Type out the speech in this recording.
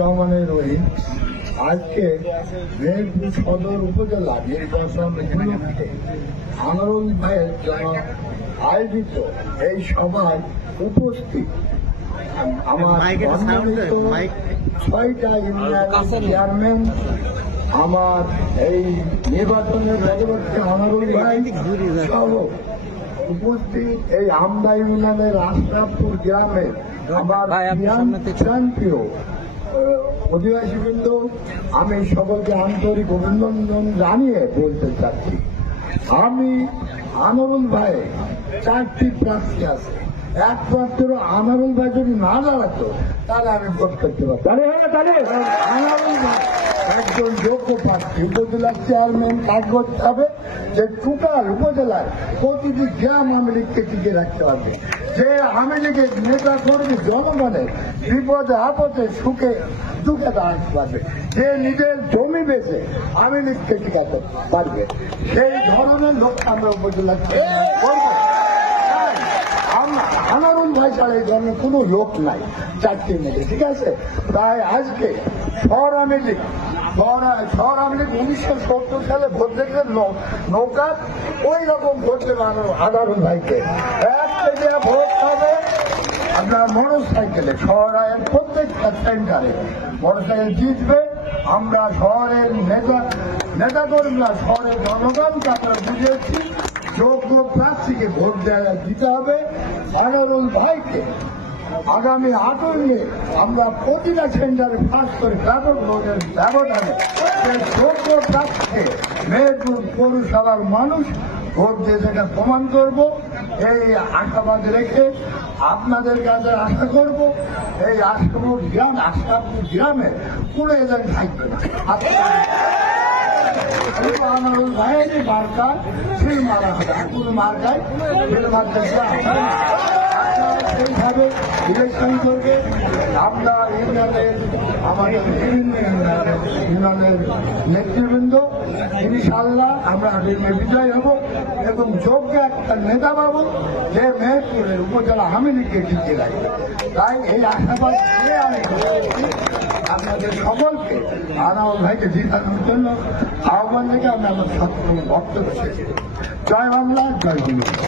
রহমানের রহিম আজকে মেহেরপুর সদর উপজেলা নির্বাচন উপলক্ষে আনোয়ারুল ভাইয়ের জন্য আয়োজিত এই সভায় উপস্থিত আমার সম্মানিত 6টা ইউনিয়নের চেয়ারম্যান, আমার এই নির্বাচনের পরবর্তী আনোয়ারুল ভাই সহ উপস্থিত এই আমদা ইউনিয়নের আশরাফপুর গ্রামের আমার প্রিয় অধিবাসীবৃন্দ, আমি সকলকে আন্তরিক অভিনন্দন জানিয়ে বলতে চাচ্ছি, আমি আনোয়ারুল ভাই 4টি প্রার্থী আছে, একমাত্র আনোয়ারুল ভাই যদি না দাঁড়াতো তাহলে আমি ভোট করতে পারতাম। আনোয়ারুল ভাই একজন যোগ্য প্রার্থী, উপজেলার চেয়ারম্যান কাজ করতে হবে যে টোটাল উপজেলায় প্রতিটি গ্রাম আওয়ামী লীগকে টিকে রাখতে হবে, যে আওয়ামী লীগের নেতা কর্মী জনগণের বিপদে আপদে সুখে দুঃখে দাঁড়াতে পারবে, যে নিজের জমি বেচে আওয়ামী লীগকে টিকাতে পারবে, সেই ধরনের লোক আমরা উপজেলার করবো। আনোয়ারুল ভাই ছাড়া এই ধরনের কোনো লোক নাই 4টির মধ্যে, ঠিক আছে? তাই আজকে শহর আওয়ামী লীগ 1970 সালে ভোট দেখলেন নৌকা, ওই রকম ভোট দেবে আনোয়ারুল ভাইকে। 1 থেকে ভোট হবে আপনার মোটর সাইকেলে, শহরের প্রত্যেকটা সেন্টারে মোটর সাইকেল জিতবে। আমরা শহরের নেতা কর্মীরা শহরের জনগণকে আমরা বুঝিয়েছি যোগ্য প্রার্থীকে ভোট দিতে হবে। আনোয়ারুল ভাইকে আগামী 8 মে আমরা প্রতিটা সেন্টারে ফাঁস করে ব্যাপক ভোটের ব্যবধানে যোগ্য প্রার্থীকে মেহেরপুর পৌরসভার মানুষ ভোট দিয়ে সেটা প্রমাণ করব, এই আশাবাদ রেখে আপনাদের কাছে আশা করব এই আশরাফপুর গ্রামে কোনো এজেন্ট থাকবে না। আনোয়ারুল ভাইয়ের মার্কা সেই মারা হবে, কোনো মার্কায় সেইভাবে ইলেকশন করবে। আমরা ইউনিয়নের আমাদের বিভিন্ন ইউনিয়নের নেতৃবৃন্দ ইনশাআল্লাহ আমরা বিজয় হব এবং যোগ্য একটা নেতা পাবো যে মেহেরপুরের উপজেলা আওয়ামী লীগকে টিকিয়ে রাখবে। তাই এই আশাবাদ করে আমি আপনাদের সকলকে আনোয়ারুল ভাইকে জিতানোর জন্য আহ্বান থেকে আমি আমার বক্তব্য শেষ। জয় বাংলা, জয় হিন্দ।